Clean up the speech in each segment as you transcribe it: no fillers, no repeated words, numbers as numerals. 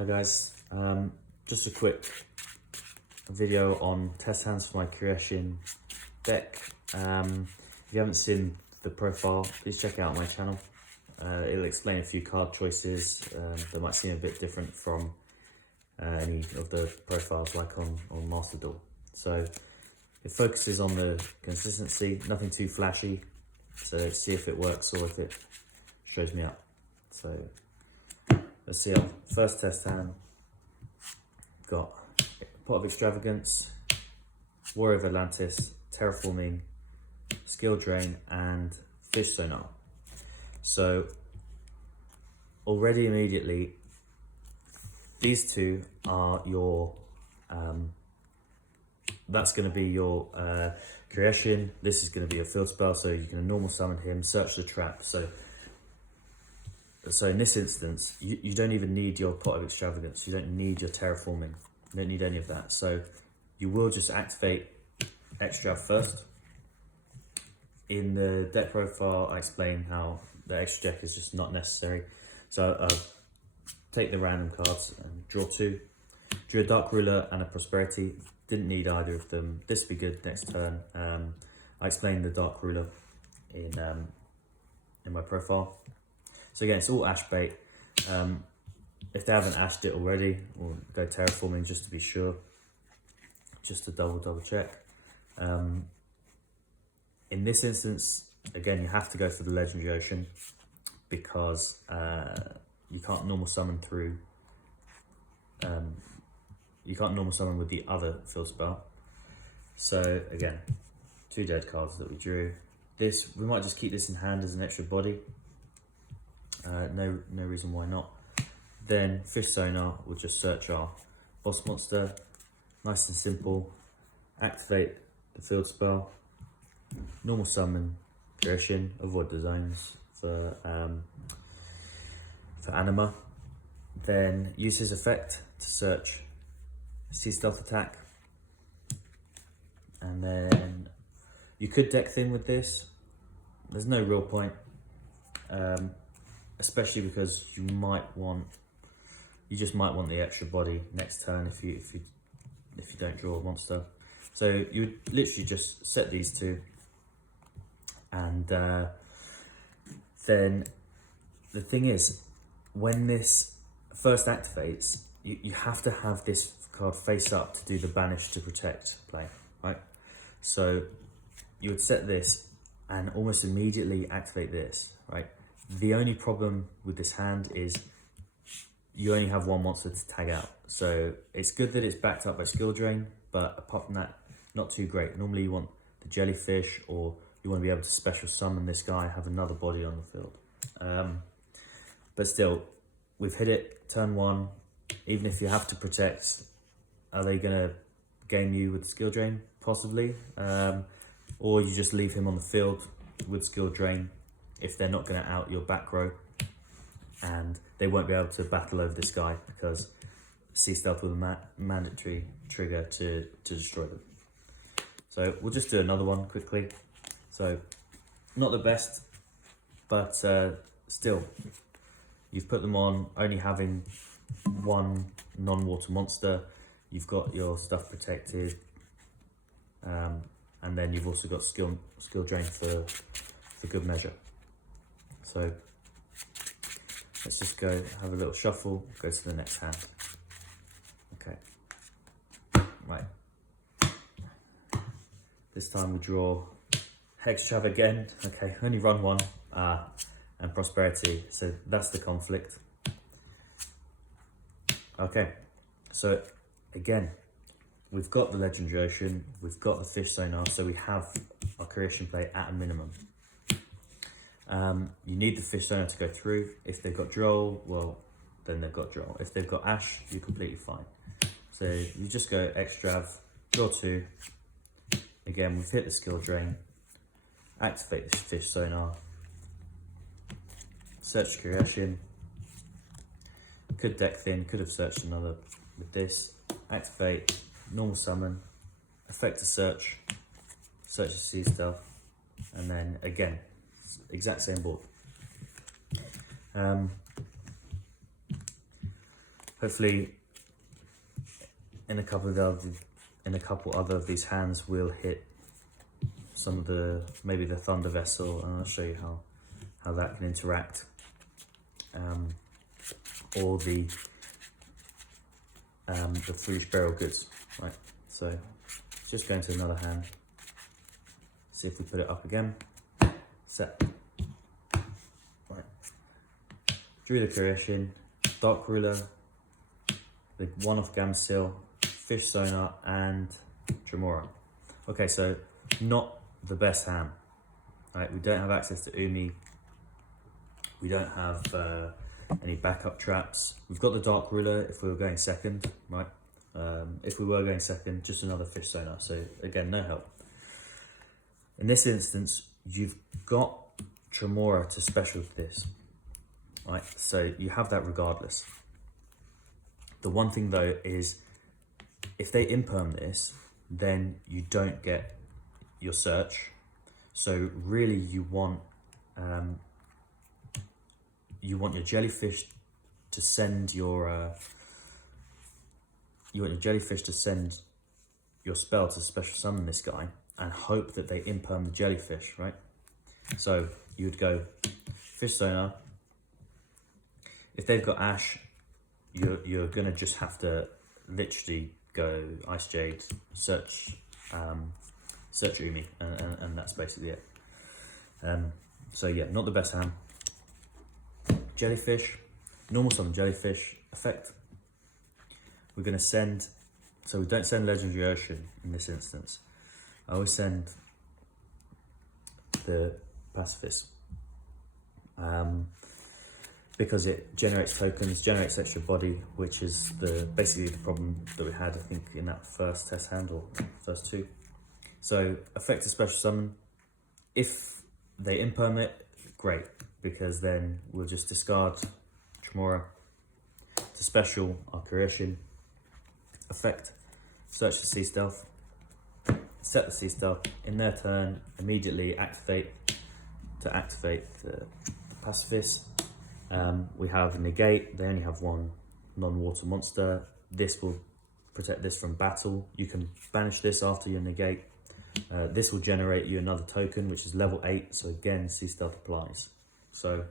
Hi guys, just a quick video on test hands for my Kairyu-Shin deck. If you haven't seen the profile, please check out my channel. It'll explain a few card choices that might seem a bit different from any of the profiles like on Master Duel. So it focuses on the consistency, nothing too flashy. So let's see if it works or if it shows me up. So let's see our first test hand. Got Pot of Extravagance, Warrior of Atlantis, Terraforming, Skill Drain, and Fish Sonar. So already immediately, these two are your, that's going to be your Kairyu-Shin. This is going to be a field spell, so you can normal summon him, search the trap. So in this instance, you don't even need your Pot of Extravagance. You don't need your Terraforming. You don't need any of that. So you will just activate Extrav first. In the deck profile, I explain how the extra deck is just not necessary. So I'll take the random cards and draw two. Drew a Dark Ruler and a Prosperity. Didn't need either of them. This would be good next turn. I explained the Dark Ruler in my profile. So again, it's all ash bait. If they haven't ashed it already, we'll go Terraforming just to be sure, just to double check. In this instance, again, you have to go for the Legendary Ocean because you can't normal summon through. You can't normal summon with the other field spell. So again, two dead cards that we drew. This, we might just keep this in hand as an extra body. No reason why not. Then Fish Sonar will just search our boss monster, nice and simple. Activate the field spell, normal summon Kairyu-Shin, avoid the zones for Anima. Then use his effect to search Sea Stealth Attack, and then you could deck thin with this. There's no real point. Especially because you just might want the extra body next turn if you don't draw a monster. So you would literally just set these two, and then the thing is, when this first activates, you have to have this card face up to do the banish to protect play, right? So you would set this and almost immediately activate this, right? The only problem with this hand is you only have one monster to tag out. So it's good that it's backed up by Skill Drain, but apart from that, not too great. Normally you want the Jellyfish, or you want to be able to special summon this guy, have another body on the field. But still, we've hit it turn one. Even if you have to protect, are they going to game you with Skill Drain? Possibly. Or you just leave him on the field with Skill Drain if they're not going to out your back row, and they won't be able to battle over this guy because Sea Stealth with a mandatory trigger to destroy them. So we'll just do another one quickly. So not the best, but still, you've put them on only having one non-water monster. You've got your stuff protected, and then you've also got skill drain for good measure. So let's just go have a little shuffle, go to the next hand. Okay, right. This time we draw Hextrav again. Okay, only run one, and Prosperity. So that's the conflict. Okay, so again, we've got the Legendary Ocean, we've got the Fish Sonar, so we have our Kairyu-Shin play at a minimum. You need the Fish Sonar to go through. If they've got Droll, well, then they've got Droll. If they've got Ash, you're completely fine. So you just go Extrav, draw two. Again, we've hit the Skill Drain. Activate the Fish Sonar. Search Kairyu-Shin. Could deck thin, could have searched another with this. Activate, normal summon, effect to search the Sea Stealth, and then again, exact same board. Hopefully, in a couple other of these hands, we'll hit some of maybe the Thunder Vessel, and I'll show you how that can interact, or the Foolish Burial Goods, right? So just go into another hand, see if we put it up again, set, right, drew the Kairyu-Shin, Dark Ruler, the one-off Gamsil, Fish Sonar, and Tremora. Okay, so not the best hand, right? We don't have access to Umi, we don't have any backup traps. We've got the Dark Ruler if we were going second, right? If we were going second, just another Fish Sonar, so again, no help. In this instance, you've got Tremora to special this, right? So you have that regardless. The one thing though is, if they imperm this, then you don't get your search. So really you want your jellyfish to send your spell to special summon this guy and hope that they imperm the jellyfish, right? So you would go Fish Sonar. If they've got Ash, you're gonna just have to literally go Ice Jade, search Umi, and that's basically it. So yeah, not the best hand. Jellyfish, normal summon Jellyfish, effect. We're gonna send, so we don't send Legendary Ocean in this instance. I always send the Pacifist. Because it generates tokens, generates extra body, which is basically the problem that we had, I think, in that first test hand, or first two. So, effect a special summon. If they imperm it, great, because then we'll just discard Tremora to special our Kairyu-Shin. Effect, search the Sea Stealth, set the Sea Stealth, in their turn, immediately activate the Pacifist. We have negate, they only have one non-water monster. This will protect this from battle. You can banish this after your negate. This will generate you another token, which is level 8, so again, Sea Stealth applies. So,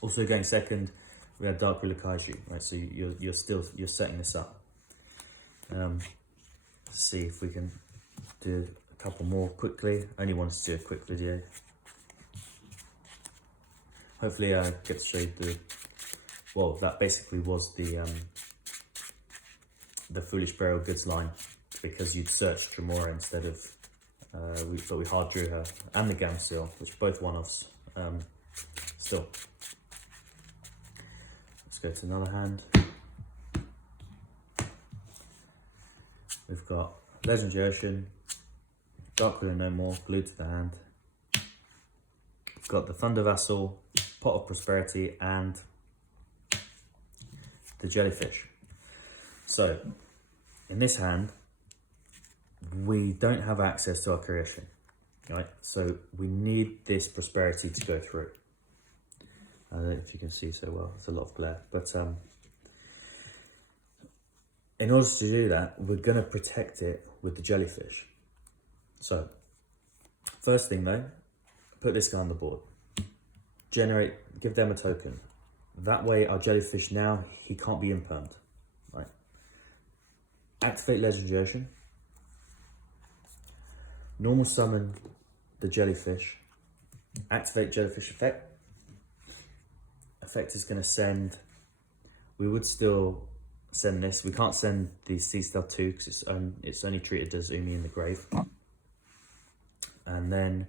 also going second, we have Dark Ruler Kaiju, right? So you're setting this up. Let's see if we can do a couple more quickly. I only wanted to do a quick video. Hopefully I get to show you that basically was the Foolish Burial Goods line, because you'd search Tremora instead of, but we hard drew her, and the Gamsil, which are both one-offs, still. Let's go to another hand. We've got Legendary Ocean, Dark Ruler No More, glued to the hand. We've got the Thunder Vassal, Pot of Prosperity, and the Jellyfish. So, in this hand, we don't have access to our Kairyu-Shin, right? So we need this Prosperity to go through. I don't know if you can see so well, it's a lot of glare, but in order to do that, we're gonna protect it with the Jellyfish. So, first thing though, put this guy on the board. Give them a token. That way our Jellyfish now, he can't be impermed, right? Activate Legendary Ocean. Normal summon the Jellyfish. Activate Jellyfish effect. Effect is gonna send, we would still send this. We can't send the Sea Stealth 2 because it's only treated as Umi in the grave. And then,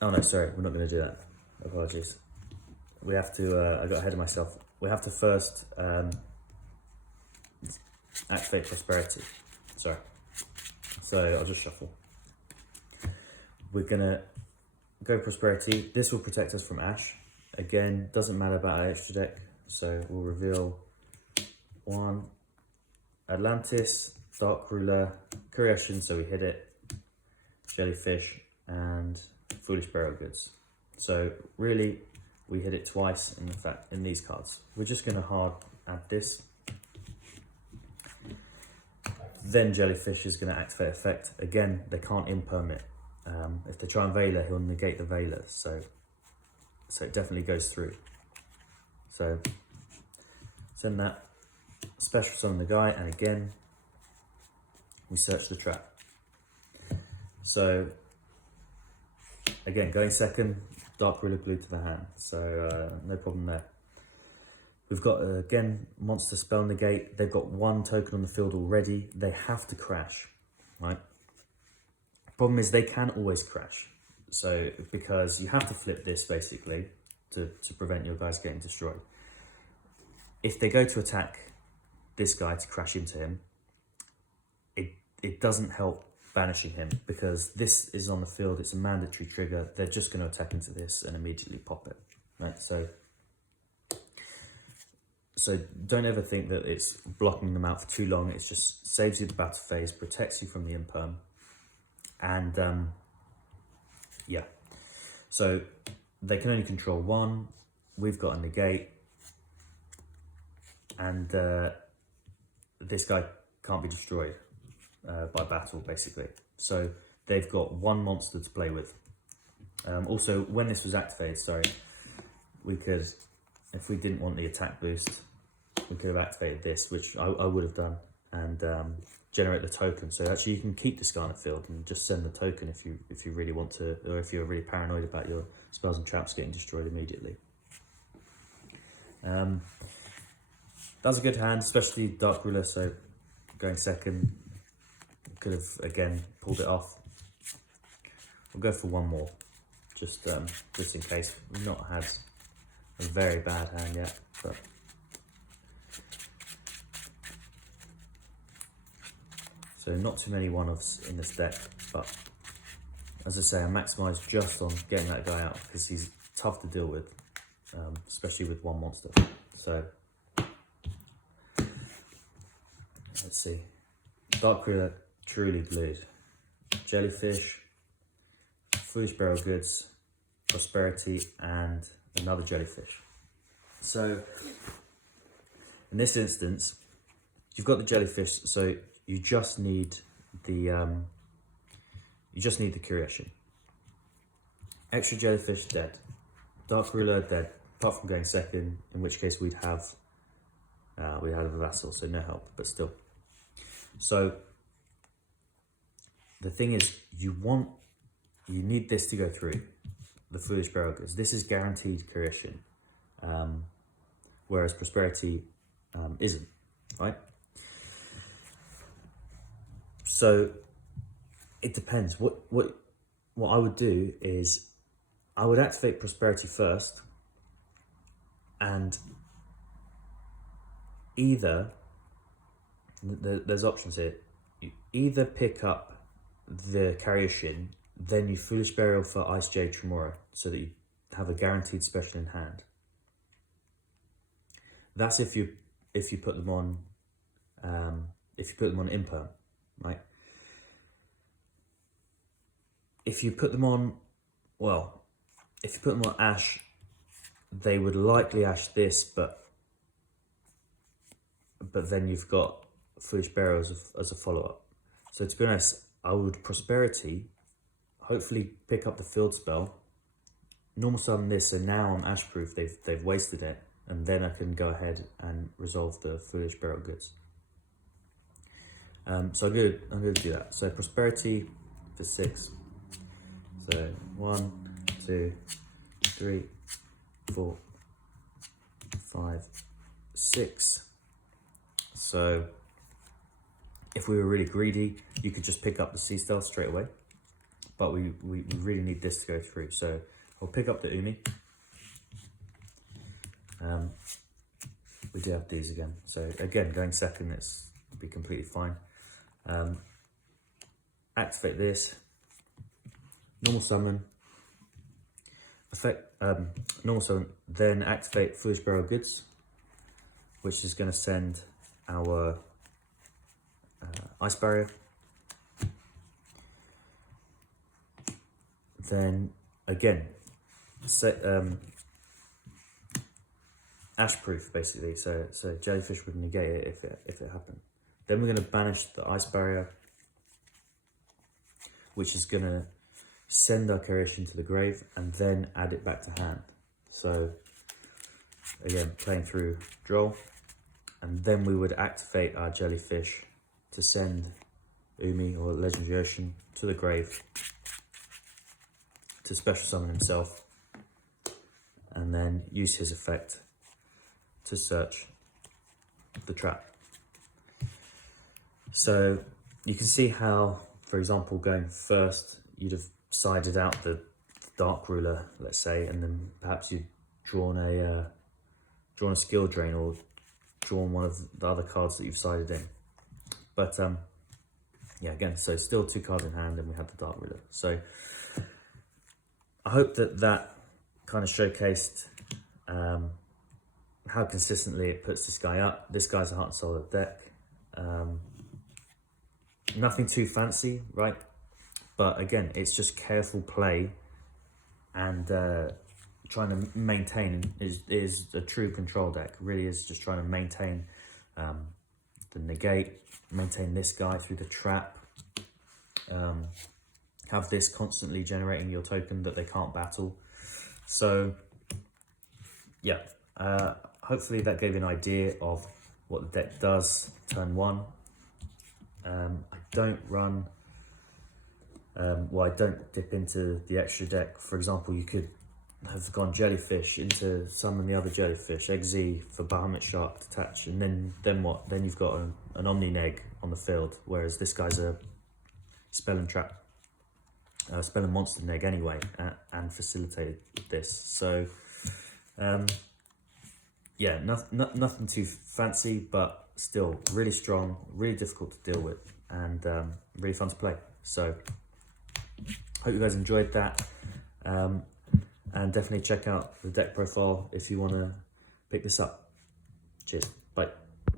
oh no, sorry, we're not going to do that. Apologies. We have to, I got ahead of myself. We have to first activate Prosperity. Sorry. So I'll just shuffle. We're going to go Prosperity. This will protect us from Ash. Again, doesn't matter about our extra deck. So we'll reveal one Atlantis, Dark Ruler, Kairyu-Shin, so we hit it, Jellyfish, and Foolish Burial Goods. So really, we hit it twice in fact in these cards. We're just going to hard add this. Then Jellyfish is going to activate effect. Again, they can't imperm it. If they try and Veiler, he'll negate the Veiler, so it definitely goes through. So send that, special summon the guy, and again we search the trap. So again, going second, Dark Ruler glued to the hand, so no problem there. We've got again monster spell negate. They've got 1 token on the field already. They have to crash, right? Problem is they can always crash. So because you have to flip this basically to prevent your guys getting destroyed. If they go to attack this guy to crash into him, it doesn't help banishing him because this is on the field. It's a mandatory trigger. They're just going to attack into this and immediately pop it, right? So don't ever think that it's blocking them out for too long. It just saves you the battle phase, protects you from the imperm. And yeah, so they can only control 1. We've got a negate. And this guy can't be destroyed by battle, basically. So they've got 1 monster to play with. Also, when this was activated, we could, if we didn't want the attack boost, we could have activated this, which I would have done, and generate the token. So actually you can keep this guy on the field and just send the token if you really want to, or if you're really paranoid about your spells and traps getting destroyed immediately. That's a good hand, especially Dark Ruler, so going second, could have again pulled it off. We'll go for 1 more, just in case. We've not had a very bad hand yet, but so not too many 1-offs in this deck, but as I say, I maximised just on getting that guy out because he's tough to deal with, especially with 1 monster. So let's see. Dark Ruler truly glued. Jellyfish, Foolish Burial Goods, Prosperity, and another Jellyfish. So in this instance, you've got the Jellyfish, so you just need the Kairyu-Shin. Extra Jellyfish dead. Dark Ruler dead, apart from going second, in which case we'd have a vassal, so no help, but still. So the thing is, you need this to go through, the Foolish Burial Goods. This is guaranteed Kairyu-Shin, whereas Prosperity isn't, right? So it depends. What I would do is I would activate Prosperity first, and either there's options here. You either pick up the Kairyu-Shin, then you Foolish Burial for Ice Jade Tremora, so that you have a guaranteed special in hand. That's if you put them on imperm, right? If you put them on Ash, they would likely Ash this, but then you've got Foolish Burial as a follow-up. So to be honest, I would Prosperity, hopefully pick up the field spell, normal summon this, so now I'm Ash proof, they've wasted it, and then I can go ahead and resolve the Foolish Burial Goods. So I'm going to do that. So Prosperity for 6. So 1, 2, 3, 4, 5, 6. So if we were really greedy, you could just pick up the Sea Stealth straight away. But we really need this to go through. So I'll pick up the Umi. We do have these again. So again, going second, it's be completely fine. Activate this. Normal summon. Normal summon. Then activate Foolish Burial Goods, which is going to send our Ice Barrier. Then again, ash proof basically, so jellyfish would negate it if it happened. Then we're going to banish the ice barrier, which is going to send our Kairyu-Shin to the grave and then add it back to hand. So again, playing through Droll, and then we would activate our jellyfish to send Umi or Legendary Ocean to the grave to special summon himself, and then use his effect to search the trap. So you can see how, for example, going first, you'd have sided out the Dark Ruler, let's say, and then perhaps you'd drawn a skill drain or drawn one of the other cards that you've sided in. But yeah, again, so still 2 cards in hand, and we had the Dark Ruler. So I hope that kind of showcased how consistently it puts this guy up. This guy's a Heart and Soul deck. Nothing too fancy, right? But again, it's just careful play and trying to maintain is a true control deck. Really is just trying to maintain the negate, maintain this guy through the trap, have this constantly generating your token that they can't battle. So yeah, hopefully that gave you an idea of what the deck does turn 1. I don't run, well, I don't dip into the extra deck. For example, you could have gone Jellyfish into summon the other Jellyfish, XZ for Bahamut Shark to attach, and then what? Then you've got an Omni Neg on the field, whereas this guy's a Spell and Trap, Spell and Monster Neg anyway, and facilitated this. So yeah, nothing too fancy, but still really strong, really difficult to deal with, and really fun to play. So hope you guys enjoyed that, and definitely check out the deck profile if you want to pick this up. Cheers, bye.